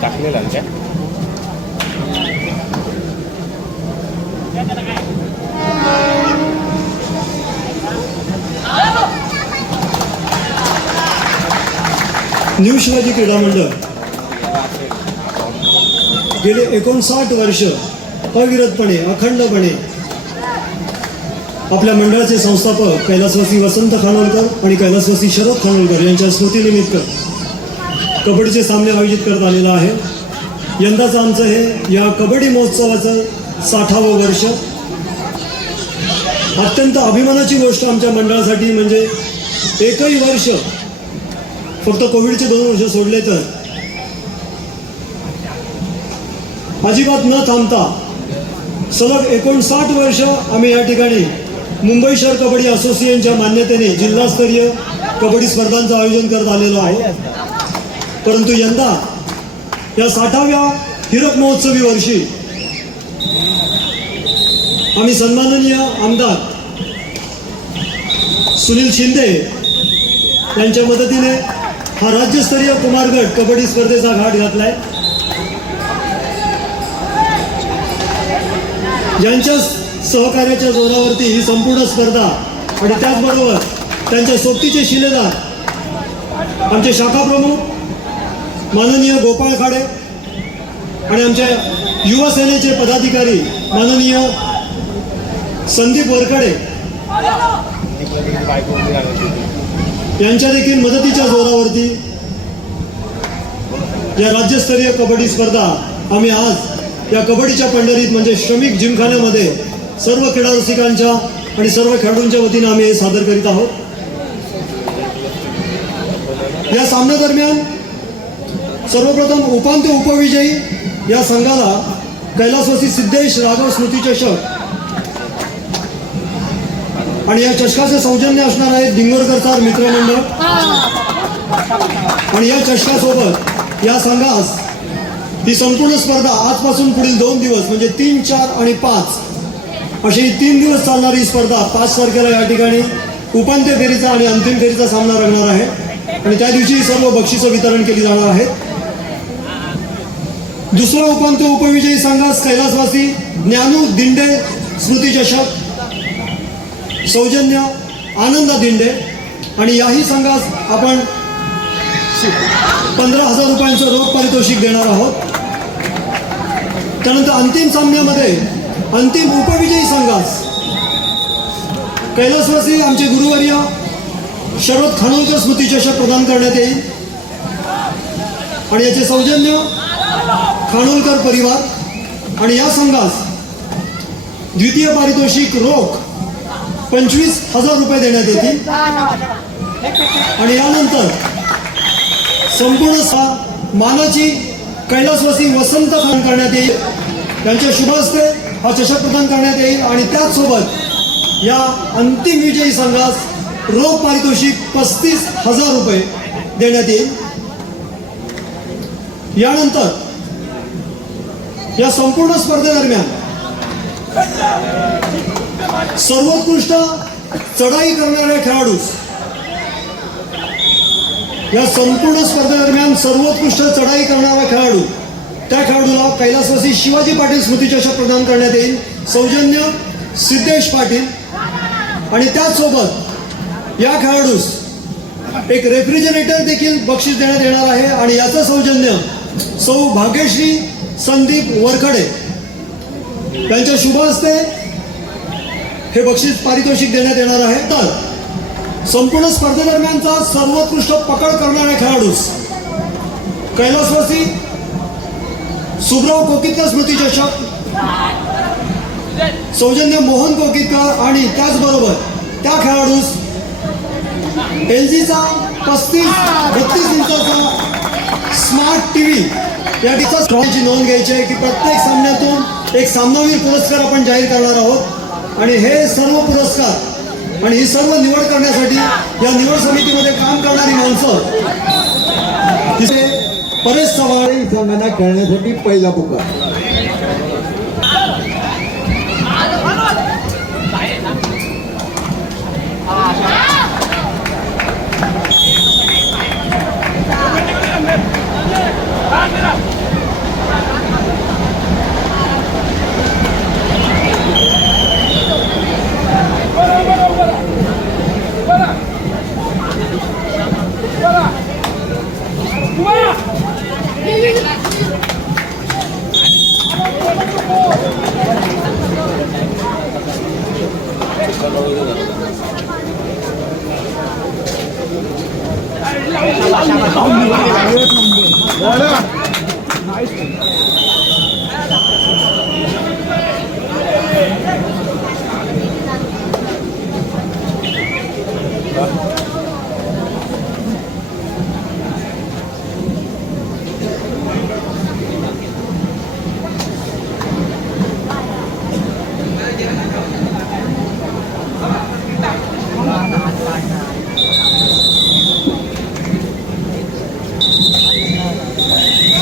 टाकलेला काय न्यू शिवाजी क्रीडा मंडळ गेले 59 वर्ष अविरतपणे अखंडपणे आपल्या मंडळाचे संस्थापक कैलासवासी वसंत खानोलकर आणि कैलासवासी शरद खानोलकर यांच्या स्मृतीनिमित्त कबड्डीचे सामने आयोजित करत आलेला आहे. यंदाचं आमचं हे या कबड्डी महोत्सवाचं 60वं वर्ष. अत्यंत अभिमानाची गोष्ट आमच्या मंडळासाठी म्हणजे एकही वर्ष फक्त कोविडचे 2 वर्ष सोडले तर अजिबात न थांबता सलग 59 वर्ष आम्ही या ठिकाणी मुंबई शहर कबड्डी असोसिएशनच्या मान्यतेने जिल्हास्तरीय कबड्डी स्पर्धांचं आयोजन करत आलेलो आहोत. परंतु यंदा या 60व्या हिरक महोत्सवी वर्षी आम्ही सन्माननीय आमदार सुनील शिंदे यांच्या मदतीने हा राज्यस्तरीय कुमारगड कबड्डी स्पर्धेचा घाट घातलाय. यांच्या सहकार्याच्या जोरावरती ही संपूर्ण स्पर्धा आणि त्याचबरोबर त्यांच्या सोबतीचे शिलेदार आमचे शाखा प्रमुख माननीय गोपाळ खाडे आणि आमच्या युवा सेनेचे पदाधिकारी माननीय संदीप वरकडे यांच्या देखील मदतीच्या जोरावरती या राज्यस्तरीय कबड्डी स्पर्धा आम्ही आज या कबड्डीच्या पंढरीत म्हणजे श्रमिक जिमखान्यामध्ये सर्व क्रीडा रसिकांच्या आणि सर्व खेळाडूंच्या वतीने आम्ही हे सादर करीत आहोत. या सामन्यादरम्यान सर्वप्रथम उपांत्य उपविजयी या संघाला कैलासवासी सिद्धेश राघव स्मृती चषक आणि या चषकाचे सौजन्य असणार आहे दिंगोरकर मित्रमंडळ आणि या चषकासोबत या संघास ही संपूर्ण स्पर्धा आजपासून पुढील 2 दिवस म्हणजे 3, 4 आणि 5 अशी 3 दिवस चालणारी स्पर्धा 5 तारखेला या ठिकाणी उपांत्य फेरीचा आणि अंतिम फेरीचा सामना रंगणार आहे आणि त्या दिवशी सर्व बक्षिसं वितरण केली जाणार आहेत. दुसरा उपांत्य उपविजयी संघास कैलासवासी ज्ञानू दिंडे स्मृती चषक सौजन्य आनंदा दिंडे आणि याही संघास आपण 15,000 रुपयांचं रोख पारितोषिक देणार आहोत. त्यानंतर अंतिम सामन्यामध्ये अंतिम उपविजयी संघास कैलासवासी आमचे गुरुवर्य शरद खानोलकर स्मृती चषक प्रदान करण्यात येईल आणि याचे सौजन्य खानोलकर परिवार आणि या संघास द्वितीय पारितोषिक रोख 25,000 रुपये देण्यात येतील आणि यानंतर संपूर्ण मानाची कैलासवासी वसंत खान करण्यात येईल. त्यांच्या शुभ हस्ते हा चषक प्रदान करण्यात येईल आणि त्याचसोबत या अंतिम विजयी संघास रोख पारितोषिक 35,000 रुपये देण्यात येईल. यानंतर या संपूर्ण स्पर्धेदरम्यान सर्वोत्कृष्ट चढाई करणाऱ्या खेळाडूस या संपूर्ण स्पर्धेदरम्यान सर्वोत्कृष्ट चढाई करणारा खेळाडू त्या खेळाडूला कैलासवासी शिवाजी पाटील स्मृती चषक प्रदान करण्यात येईल सौजन्य सिद्धेश पाटील आणि त्याचसोबत या खेळाडूस एक रेफ्रिजरेटर देखील बक्षीस देण्यात येणार आहे आणि याचं सौजन्य सौ भाग्यश्री संदीप वरखडे यांच्या शुभ हस्ते हे बक्षीस पारितोषिक देण्यात येणार आहे. तर संपूर्ण स्पर्धेदरम्यानचा सर्वोत्कृष्ट पकड करणाऱ्या खेळाडूस कैलासवासी सुब्राव कोकितकर स्मृती चषक सौजन्य मोहन कोकितकर आणि त्याचबरोबर त्या खेळाडूस LGचा 32 इंचाचा स्मार्ट टीव्ही या ठिकाणी नोंद घ्यायची आहे की प्रत्येक सामन्यातून एक सामनावीर पुरस्कार आपण जाहीर करणार आहोत आणि हे सर्व पुरस्कार आणि ही सर्व निवड करण्यासाठी या निवड समितीमध्ये काम करणारी माणसं तिसरे परेश चव्हाण संघांना खेळण्यासाठी पहिला पुकार.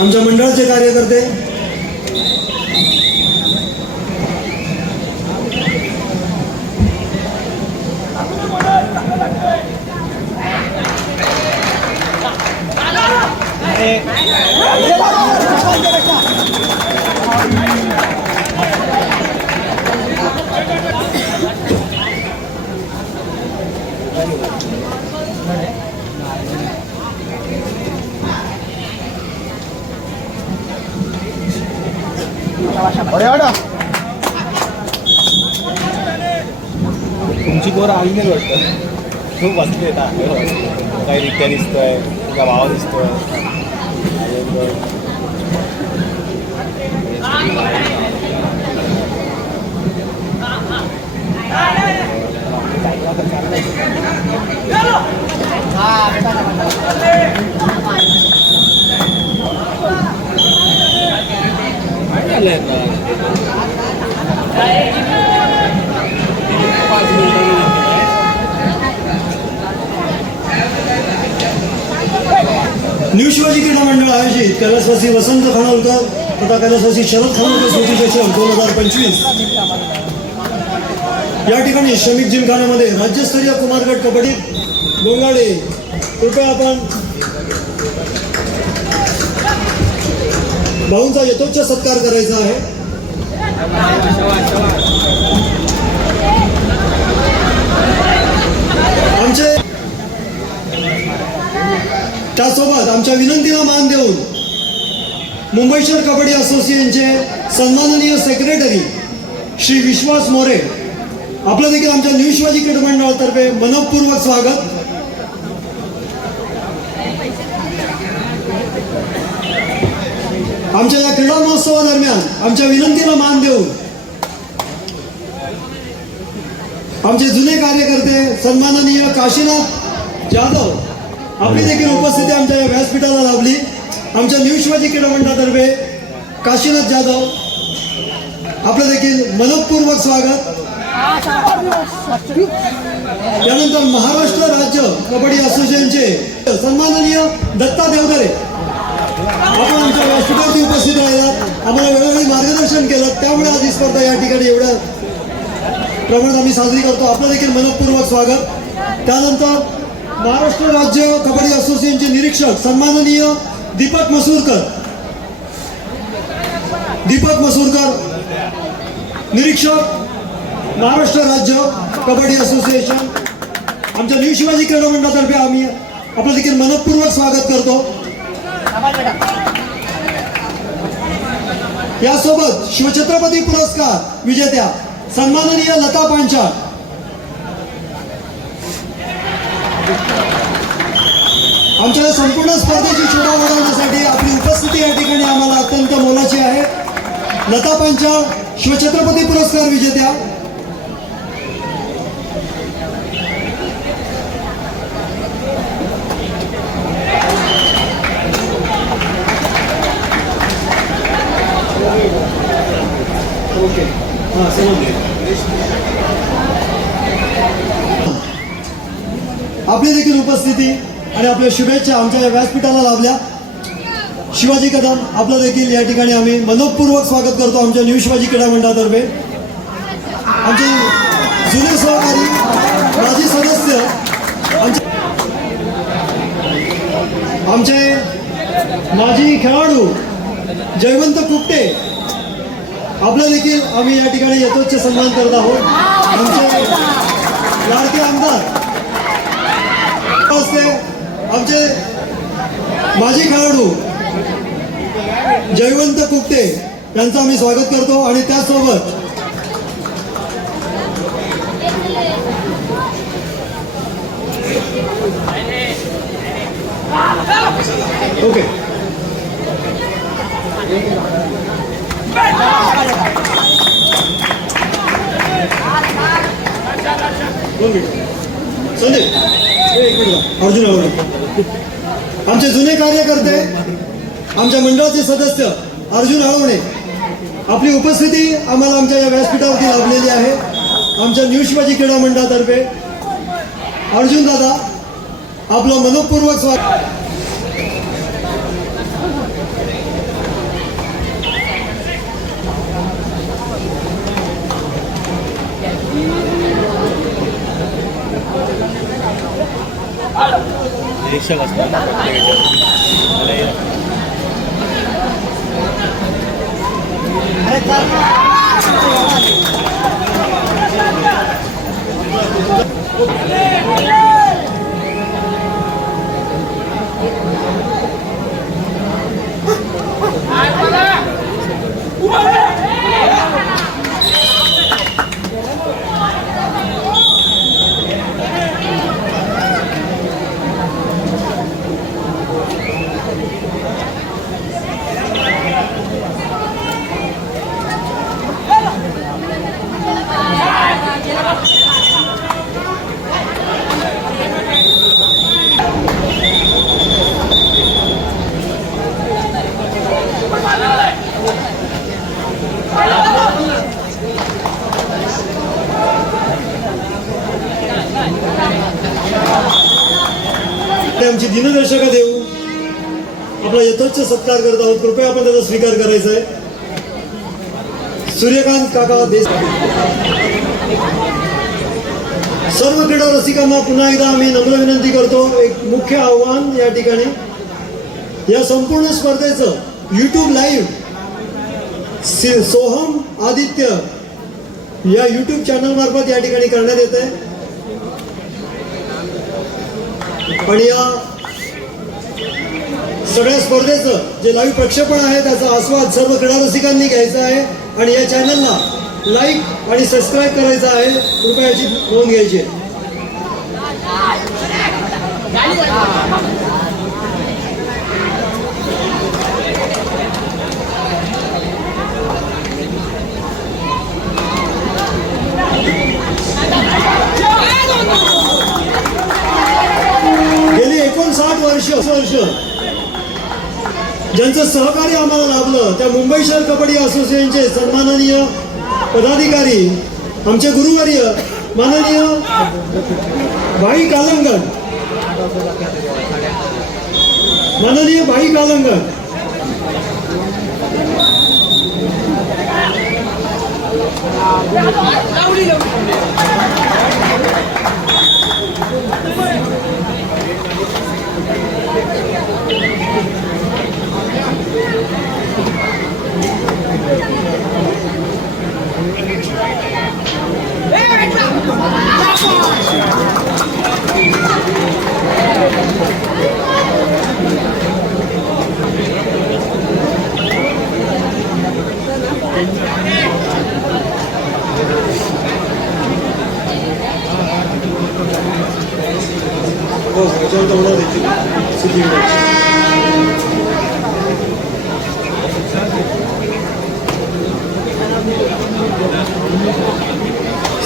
आमच्या मंडळाचे कार्यकर्ते तुमची पोरं आली नाही वाटतं. खूप बसले काही रित्या दिसतोय, तुझा भाव दिसतोय. न्यू शिवाजी क्रीडा मंडळ आयोजित कैलासवासी वसंत खानोलकर तथा कैलासवासी शरद खानोलकर स्मृती चषक 2025 या ठिकाणी श्रमिक जिमखान्यामध्ये राज्यस्तरीय कुमारगट कबड्डी गोंगाडे. कृपया आपण भाऊंचा यथोच्च सत्कार करायचा आहे. आमचे त्यासोबत आमच्या विनंतीला मान देऊन मुंबई शहर कबड्डी असोसिएशनचे सन्माननीय सेक्रेटरी श्री विश्वास मोरे आपलं देखील आमच्या न्यू शिवाजी क्रीडा मंडळातर्फे मनपूर्वक स्वागत. आमच्या या क्रीडा महोत्सवादरम्यान आमच्या विनंतीला मान देऊन आमचे जुने कार्यकर्ते सन्माननीय काशीनाथ जाधव आपली देखील उपस्थिती आमच्या या व्यासपीठाला लाभली. आमच्या न्यू शिवाजी क्रीडा मंडळातर्फे काशीनाथ जाधव आपलं देखील मनपूर्वक स्वागत. त्यानंतर महाराष्ट्र राज्य कबड्डी असोसिएशनचे सन्माननीय दत्ता देवधरे आपण आमच्या व्यासपीठावरती उपस्थित राहिलात, आम्हाला वेळोवेळी मार्गदर्शन केलं, त्यामुळे आज ही स्पर्धा या ठिकाणी एवढ्या प्रमाणात आम्ही साजरी करतो. आपलं देखील मनपूर्वक स्वागत. त्यानंतर महाराष्ट्र राज्य कबड्डी असोसिएशनचे निरीक्षक सन्माननीय दीपक मसूरकर निरीक्षक महाराष्ट्र राज्य कबड्डी असोसिएशन आमच्या न्यू शिवाजी क्रीडा मंडळातर्फे आम्ही आपलं देखील मनपूर्वक स्वागत करतो. यासोबत शिवछत्रपती पुरस्कार विजेत्या सन्माननीय लता पांचाळ आमच्या संपूर्ण स्पर्धेची शोभा वाढवण्यासाठी आपली उपस्थिती या ठिकाणी आम्हाला अत्यंत मोलाची आहे. लता पांचाळ शिवछत्रपती पुरस्कार विजेत्या आपली देखील उपस्थिती आणि आपल्या शुभेच्छा आमच्या या व्यासपीठाला लाभल्या. शिवाजी कदम आपलं देखील या ठिकाणी आम्ही मनपूर्वक स्वागत करतो आमच्या न्यू शिवाजी क्रीडा मंडळातर्फे. आमचे जुने सहकारी माजी सदस्य आमचे माजी खेळाडू जयवंत कुपटे आपलं देखील आम्ही या ठिकाणी यथोच्च सन्मान करत आहोत. आमचे लाडके आमदार आमचे माजी खेळाडू जयवंत कुपटे यांचं आम्ही स्वागत करतो. आणि त्याचसोबत ओके संदीप अर्जुन आवडे आमचे जुने कार्यकर्ते आमच्या मंडळाचे सदस्य अर्जुन हळवणे आपली उपस्थिती आम्हाला आमच्या या व्यासपीठावरती लाभलेली आहे. आमच्या न्यू शिवाजी क्रीडा मंडळातर्फे अर्जुन दादा आपलं मनपूर्वक स्वागत. निरीक्षक असतात आमची दिनदर्शिका देऊ आपला यथोच्च सत्कार करत आहोत. कृपया आपण त्याचा स्वीकार करायचा आहे. सूर्यकांत काका सर्व क्रीडा रसिकांना पुन्हा एकदा आम्ही नम्र विनंती करतो. एक मुख्य आव्हान या ठिकाणी या संपूर्ण स्पर्धेचं यूट्यूब लाईव्ह सोहम आदित्य या यूट्यूब चॅनल मार्फत या ठिकाणी करण्यात येत आहे. पण या सगळ्या स्पर्धेचं जे लाईव्ह प्रक्षेपण आहे त्याचा आस्वाद सर्व क्रीडा रसिकांनी घ्यायचा आहे आणि या चॅनलला लाईक आणि सबस्क्राईब करायचा आहे. कृपया याची नोंद घ्यायची आहे. गेली 59 वर्ष ज्यांचं सहकार्य आम्हाला लाभलं त्या मुंबई शहर कबड्डी असोसिएशनचे सन्माननीय पदाधिकारी आमचे गुरुवर्य माननीय भाई कालंगण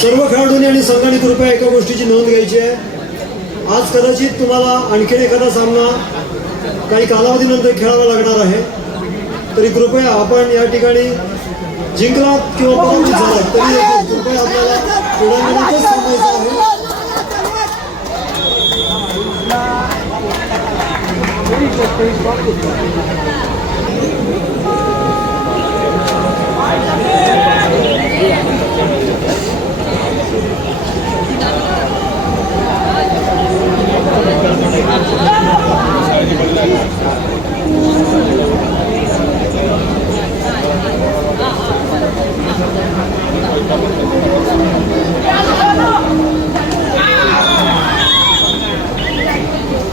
सर्व खेळाडूंनी आणि संघाने कृपया एका गोष्टीची नोंद घ्यायची आहे. आज कदाचित तुम्हाला आणखीन एखादा सामना काही कालावधीनंतर खेळावा लागणार आहे. तरी कृपया आपण या ठिकाणी जिंकलात किंवा पराभूत झालात तरी देखील कृपया आपल्याला क्रीडांगणातच थांबायचं आहे.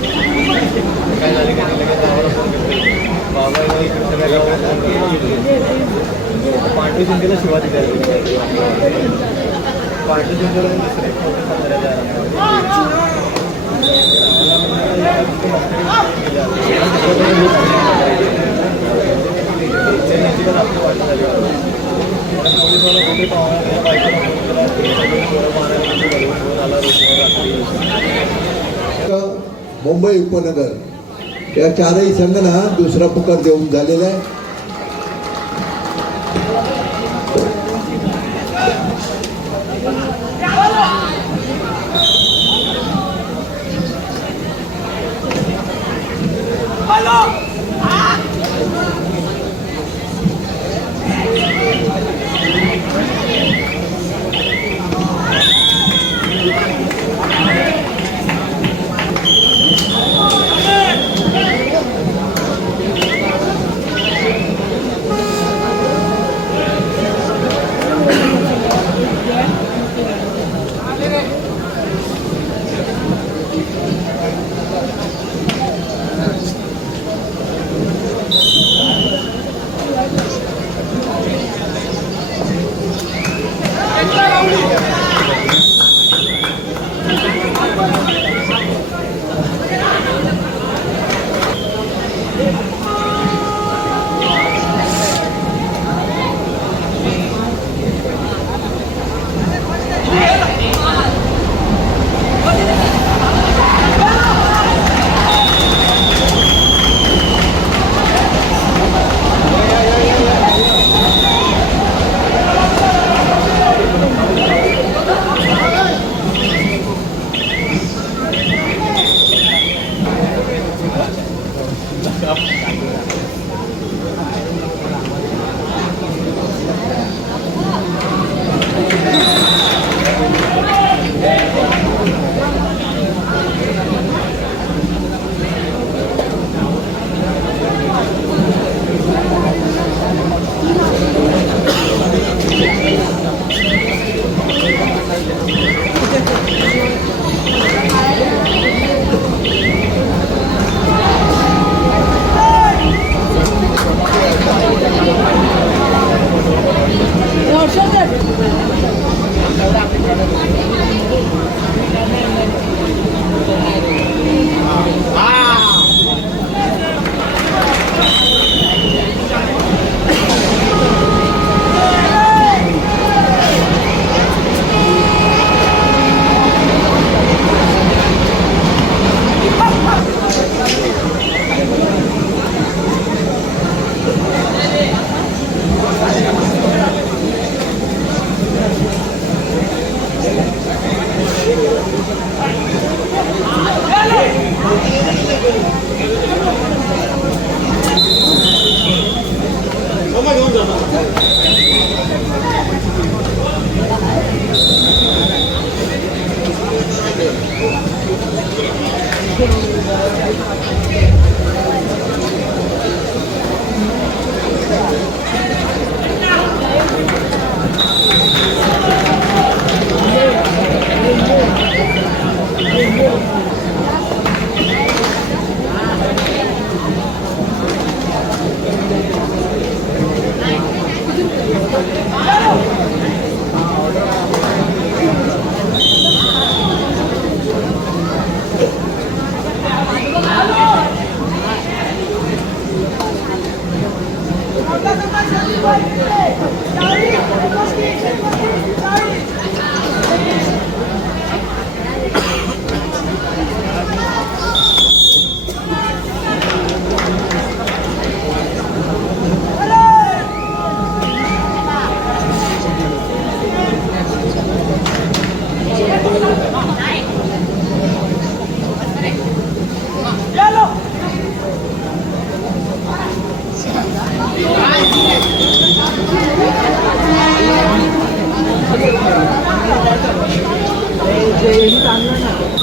काय झाले का लगेच गावाला फोन करते बाबा इकडे सगळ्या पांडू शिंदेला शिवाजी द्यायला पांडू शिंदेला दुसरे फोटो साजरा मुंबई उपनगर या चारही संघांना दुसरा पुकार देऊन झालेला आहे.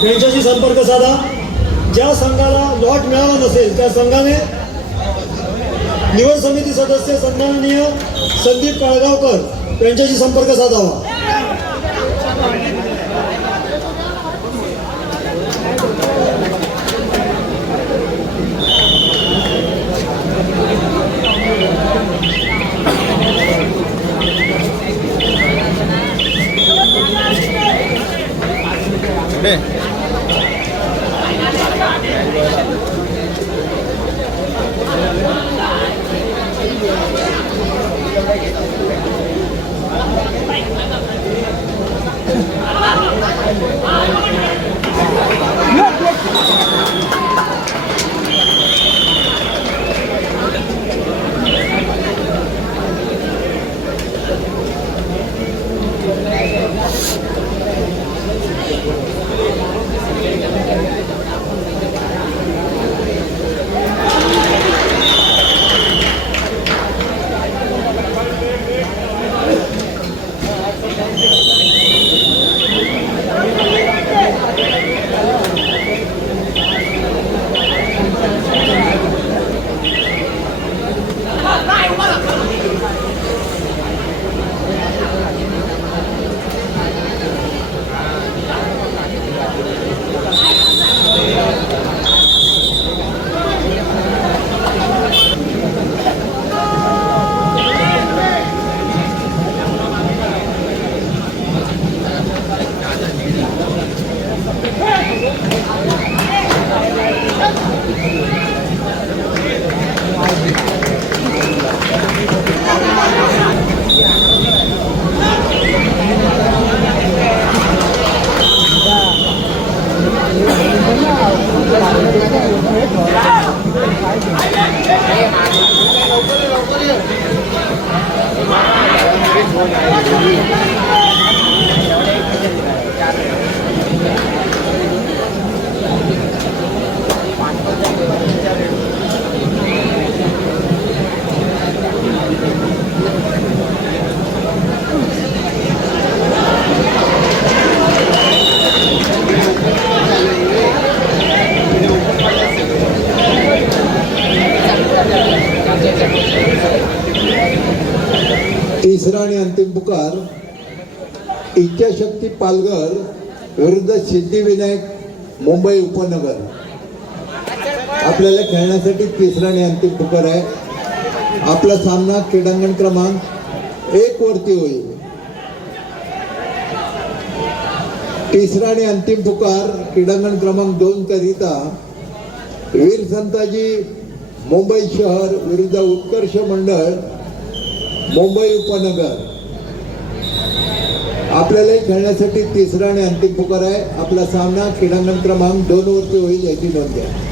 त्यांच्याशी संपर्क साधा. ज्या संघाला लॉट मिळाला नसेल त्या संघाने निवड समिती सदस्य सन्माननीय संदीप काळगावकर यांच्याशी संपर्क साधावा. तिसरा आणि अंतिम पुकार इच्छाशक्ती पालघर विरुद्ध सिद्धिविनायक मुंबई उपनगर. आपल्याला खेळण्यासाठी तिसरा आणि अंतिम पुकार आहे. आपला सामना क्रीडांगण क्रमांक 1 वरती होईल. तिसरा आणि अंतिम पुकार क्रीडांगण क्रमांक 2 करिता वीर संताजी मुंबई शहर विरुद्ध उत्कर्ष मंडळ मुंबई उपनगर. आपल्यालाही खेळण्यासाठी तिसरा आणि अंतिम पुकार आहे. आपला सामना क्रीडांगण क्रमांक 2 वरती होईल याची नोंद घ्या.